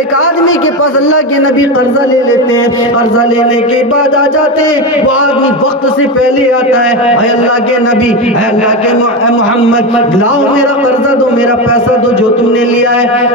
ایک آدمی کے پاس اللہ کے نبی قرضہ لے لیتے ہیں، قرضہ لینے کے بعد آ جاتے ہیں، وہ آدمی وقت سے پہلے آتا ہے، اے اللہ کے نبی، اے اللہ کے محمد، لاؤ میرا قرضہ دو، میرا پیسہ دو جو تم نے لیا ہے۔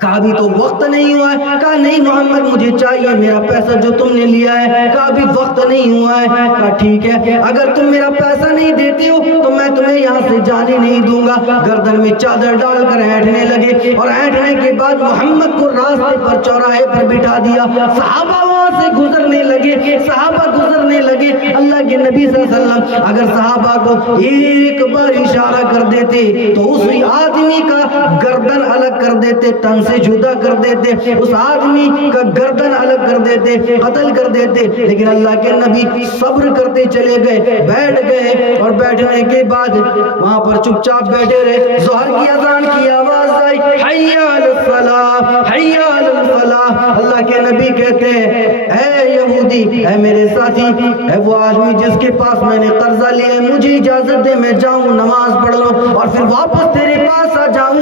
کہا ابھی تو وقت نہیں ہوا ہے، کہا نہیں محمد مجھے چاہیے میرا پیسہ جو تم نے لیا ہے، کہا ابھی وقت نہیں ہوا ہے، کہا ٹھیک ہے اگر تم میرا پیسہ نہیں دیتے ہو تو میں تمہیں یہاں سے جانے نہیں دوں گا۔ گردن میں چادر ڈال کر اینٹنے لگے، اور اینٹنے کے بعد محمد کو راستے پر چوراہے پر بٹھا دیا، صحابہ وہاں سے گزرنے لگے، صحابہ گزرنے لگے۔ اللہ کے نبی صلی اللہ علیہ وسلم اگر صحابہ کو ایک بار اشارہ کر دیتے تو اس آدمی کا گردن الگ کر دیتے، تن سے جدا کر دیتے، اس آدمی کا گردن الگ کر دیتے، قتل کر دیتے، لیکن اللہ کے نبی صبر کرتے چلے گئے، بیٹھ گئے، اور بیٹھنے کے بعد وہاں پر چپ چاپ بیٹھے رہے۔ ظہر کی اذان کی آواز آئی، حی علی الصلاۃ، حی علی الفلاح۔ اللہ کے نبی کہتے ہیں اے یہودی، اے میرے ساتھی، اے وہ آدمی جس کے پاس میں نے قرضہ لیا ہے، مجھے اجازت دے میں جاؤں نماز پڑھ لوں اور پھر واپس تیرے پاس آ جاؤں۔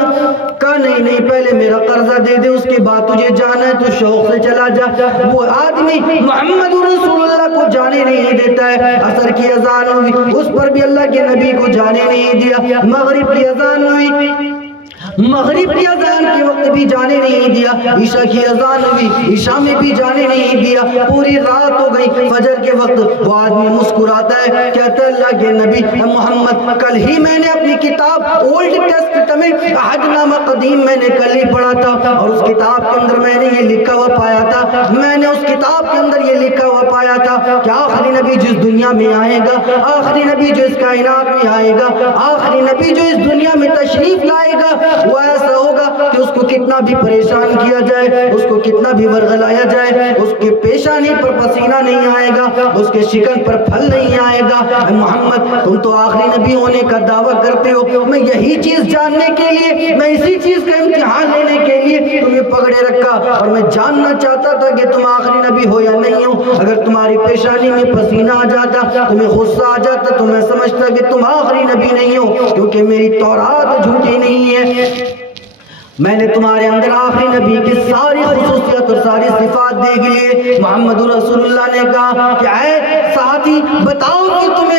کہا نہیں نہیں، پہلے میرا قرضہ دے دے، اس کے بعد تجھے جانا ہے تو شوق سے چلا جا۔ وہ آدمی محمد رسول اللہ کو جانے نہیں دیتا ہے۔ عصر کی اذان ہوئی، اس پر بھی اللہ کے نبی کو جانے نہیں دیا۔ مغرب کی اذان ہوئی، مغرب کی اذان کے وقت بھی جانے نہیں دیا۔ عشاء کی اذان ہوئی، عشاء میں بھی جانے نہیں دیا۔ پوری رات ہو گئی، فجر کے وقت وہ آدمی مسکراتا ہے، کہتا ہے اللہ کے نبی محمد، کل ہی میں نے اپنی کتاب اولڈ ٹیسٹمنٹ عہد نامہ قدیم میں نے کل ہی پڑھا تھا، اور اس کتاب کے اندر میں نے یہ لکھا ہوا پایا تھا، میں نے اس کتاب کے اندر یہ لکھا ہوا پایا تھا کہ آخری نبی جس دنیا میں آئے گا، آخری نبی جو اس کائنات میں آئے گا، آخری نبی جو اس دنیا میں تشریف لائے گا، وہ ایسا ہوگا کہ اس کو کتنا بھی پریشان کیا جائے، اس کو کتنا بھی ورغلایا جائے، اس کے پیشانی پر پسینہ نہیں آئے گا، اس کے شکن پر پھل نہیں آئے گا۔ اے محمد، تم تو آخری نبی ہونے کا دعویٰ کرتے ہو، میں یہی چیز جاننے کے لیے، میں اسی چیز کا امتحان لینے کے لیے تمہیں پکڑے رکھا، اور میں جاننا چاہتا تھا کہ تم آخری نبی ہو یا نہیں ہو۔ اگر تمہاری پیشانی میں پسینہ آ جاتا، تمہیں غصہ آ جاتا، تو میں سمجھتا کہ تم آخری نبی نہیں ہو، کیونکہ میری تورات جھوٹی نہیں ہے۔ میں نے تمہارے اندر آخری نبی کی ساری خصوصیت اور ساری صفات دیکھ لیے۔ محمد رسول اللہ نے کہا کہ اے ساتھی، بتاؤ کہ تمہیں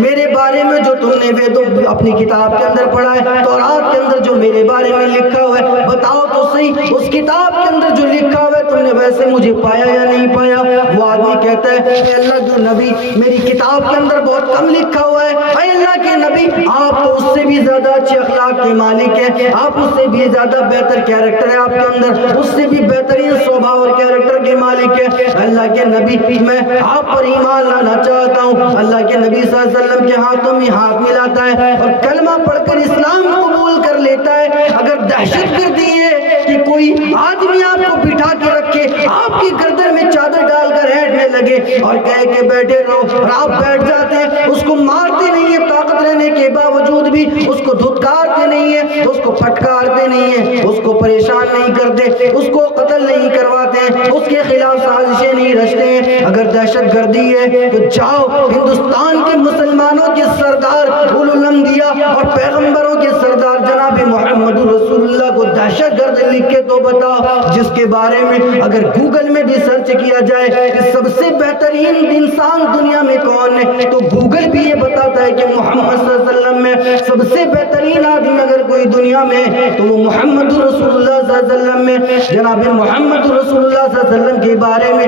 میرے بارے میں جو تم نے ویدوں اپنی کتاب کے اندر پڑھا ہے، تورات کے اندر جو میرے بارے میں لکھا ہوا ہے، بتاؤ تو صحیح، اس کتاب کے اندر جو لکھا ہوا ہے تم نے ویسے مجھے پایا یا نہیں پایا؟ وہ آدمی کہتا ہے اے اللہ کے نبی، میری کتاب کے اندر بہت کم لکھا ہوا ہے۔ اے اللہ کے نبی، آپ تو اس سے بھی زیادہ اچھے اخلاق کے مالک ہیں، آپ اس سے بھی زیادہ بہتر کیریکٹر ہے آپ کے اندر، اس سے بھی بہترین سوبھاؤ اور کیریکٹر کے مالک ہے۔ اللہ کے نبی، میں آپ پر ایمان لانا چاہتا ہوں۔ اللہ کے نبی صلی اللہ علیہ وسلم کے ہاتھوں میں ہاتھ ملاتا ہے اور کلمہ پڑھ کر اسلام قبول کر لیتا ہے۔ اگر دہشت گردی ہے کہ کوئی آدمی آپ کو بٹھا کے رکھے، آپ کی گردن میں چادر ڈال کر ہینٹنے لگے اور کہے کہ بیٹھے رہو، اور آپ بیٹھ جاتے ہیں، اس کو مارتے نہیں ہیں، طاقت رہنے کے باوجود بھی اس کو دھتکارتے نہیں ہیں، اس کو پھٹکارتے نہیں ہیں، اس کو پریشان نہیں کرتے، اس کو قتل نہیں کرواتے ہیں، اس کے خلاف سازشیں نہیں رچتے ہیں۔ اگر دہشت گردی ہے تو جاؤ ہندوستان کے مسلمانوں کے سردار اولو الانبیاء اور پیغمبروں کے سردار جناب محمد رسول اللہ کو دہشت گرد لکھ کے تو بتاؤ، جس کے بارے میں اگر گوگل میں بھی سرچ کیا جائے کہ سب سے بہترین انسان دنیا میں کون ہے، تو گوگل بھی یہ بتاتا ہے کہ محمد صلی اللہ علیہ وسلم میں سب سے بہترین آدمی اگر کوئی دنیا میں ہے تو وہ محمد رسول اللہ صلی اللہ علیہ وسلم میں۔ جناب محمد رسول اللہ صلی اللہ علیہ وسلم کے بارے میں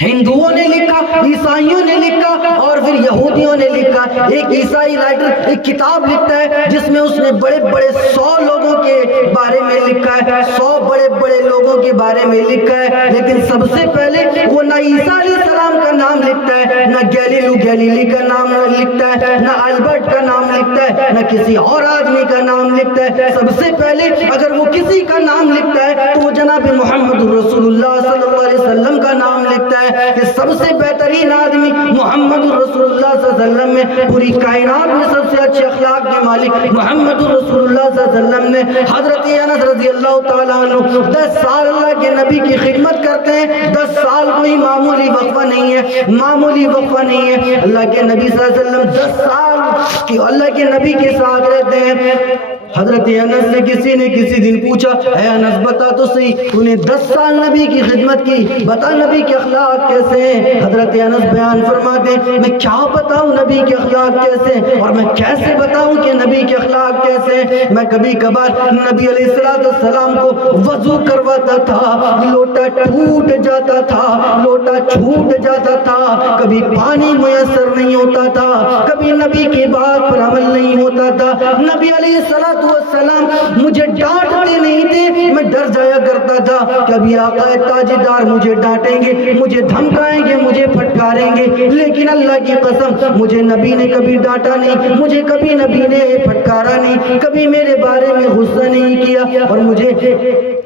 ہندوؤں نے لکھا، عیسائیوں نے لکھا، اور پھر یہودیوں نے لکھا۔ ایک عیسائی رائٹر ایک کتاب لکھتا ہے جس میں اس نے بڑے بڑے 100 لوگوں کے بارے میں لکھا ہے، 100 بڑے بڑے لوگوں کے بارے میں لکھا ہے، لیکن سب سے پہلے وہ نہ عیسیٰ علیہ السلام کا نام لکھتا ہے، نہ گیلیلیو گیلیلی کا نام لکھتا ہے، نہ البرٹ کا نام لکھتا ہے، نہ کسی اور آدمی کا نام لکھتا ہے۔ سب سے پہلے اگر وہ کسی کا نام لکھتا ہے تو وہ جناب محمد رسول اللہ صلی اللہ علیہ وسلم کا نام لکھتا ہے کہ سب سے بہترین آدمی محمد رسول اللہ صلی اللہ علیہ وسلم میں، پوری کائنات میں سب سے اچھے اخلاق کے مالک محمد رسول اللہ صلی اللہ علیہ وسلم نے۔ حضرت انس رضی اللہ تعالیٰ عنہ 10 سال اللہ کے نبی کی خدمت کرتے ہیں۔ 10 سال کوئی معمولی وقفہ نہیں ہے، معمولی وقفہ نہیں ہے۔ اللہ کے نبی صلی اللہ علیہ وسلم 10 سال کی اللہ کے نبی کے ساتھ رہتے ہیں۔ حضرت انس سے کسی نے کسی دن پوچھا اے انس بتا تو صحیح تو نے 10 سال نبی کی خدمت کی، بتا نبی کے اخلاق کیسے ہیں؟ حضرت انس بیان فرماتے میں کیا بتاؤں نبی کے اخلاق کیسے ہیں، اور میں کیسے بتاؤں کہ نبی کے اخلاق کیسے ہیں؟ میں کبھی کبھار نبی علیہ السلام کو وضو کرواتا تھا، لوٹا ٹوٹ جاتا تھا، لوٹا چھوٹ جاتا تھا، کبھی پانی میسر نہیں ہوتا تھا، کبھی نبی کی بات پر عمل نہیں ہوتا تھا۔ نبی علیہ السلام مجھے ڈانٹتے نہیں تھے، میں ڈر جایا کرتا تھا کبھی آقا تاجدار مجھے ڈانٹیں گے، مجھے دھمکائیں گے، مجھے پھٹکاریں گے، لیکن اللہ کی قسم مجھے نبی نے کبھی ڈانٹا نہیں، مجھے کبھی نبی نے پھٹکارا نہیں، کبھی میرے بارے میں غصہ نہیں کیا اور مجھے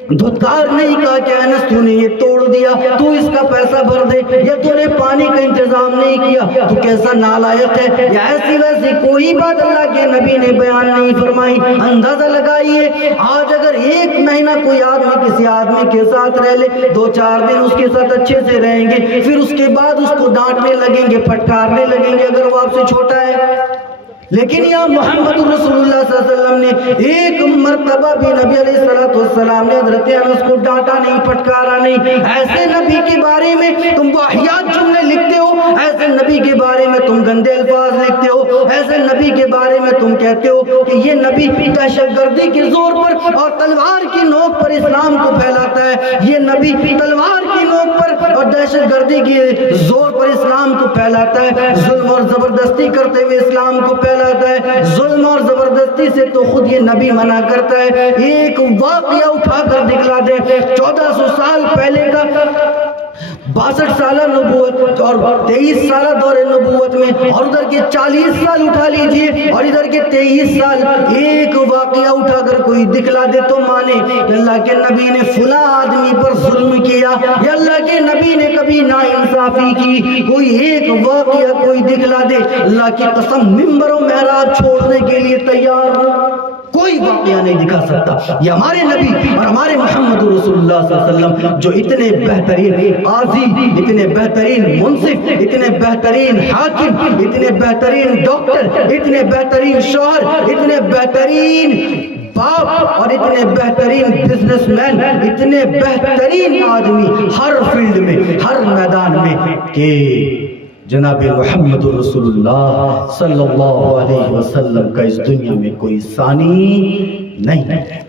دھتکار نہیں کہا کہ انس تو نے یہ توڑ دیا، تو اس کا پیسہ بھر دے، یا تو نے پانی کا انتظام نہیں کیا، تو کیسا نالائق ہے، یا ایسی ویسی کوئی بات اللہ کے نبی نے بیان نہیں فرمائی۔ اندازہ لگائیے آج اگر 1 مہینہ کوئی آدمی کسی آدمی کے ساتھ رہ لے، 2-4 دن اس کے ساتھ اچھے سے رہیں گے، پھر اس کے بعد اس کو ڈانٹنے لگیں گے، پھٹکارنے لگیں گے اگر وہ آپ سے چھوٹا ہے۔ لیکن یا محمد رسول اللہ صلی اللہ علیہ وسلم نے ایک مرتبہ بھی نبی علیہ السلام نے حضرت انس کو ڈانٹا نہیں، پھٹکارا نہیں۔ ایسے نبی کے بارے میں تم واہیات جملے لکھتے ہو، ایسے نبی کے بارے میں تم گندے الفاظ لکھتے ہو، ایسے نبی کے بارے میں تم کہتے ہو کہ یہ نبی دہشت گردی کے زور پر اور تلوار کی نوک پر اسلام کو پھیلاتا ہے، یہ نبی تلوار کی نوک پر اور دہشت گردی کے زور پر اسلام کو پھیلاتا ہے، ظلم اور زبردستی کرتے ہوئے اسلام کو پھیلاتا ہے۔ ظلم اور زبردستی سے تو خود یہ نبی منع کرتا ہے۔ ایک واقعہ اٹھا کر دکھلا دے، 1400 سال پہلے کا 62 سالہ نبوت اور 23 سالہ دور نبوت میں، اور ادھر کے 40 سال اٹھا لیجئے اور ادھر کے 23 سال، ایک واقعہ اٹھا کر کوئی دکھلا دے تو مانے کہ اللہ کے نبی نے فلاں آدمی پر ظلم کیا یا اللہ کے نبی نے کبھی ناانصافی کی، کوئی ایک واقعہ کوئی دکھلا دے، اللہ کی قسم منبر و محراب چھوڑنے کے لیے تیار ہو، کوئی واقعہ نہیں دکھا سکتا۔ یہ ہمارے نبی اور ہمارے محمد رسول اللہ صلی اللہ علیہ وسلم جو اتنے بہترین قاضی، اتنے بہترین منصف، اتنے بہترین حاکم، اتنے بہترین ڈاکٹر، اتنے بہترین شوہر، اتنے بہترین باپ اور اتنے بہترین بزنس مین، اتنے بہترین آدمی ہر فیلڈ میں، ہر میدان میں، کہ جناب محمد رسول اللہ صلی اللہ علیہ وسلم کا اس دنیا میں کوئی ثانی نہیں۔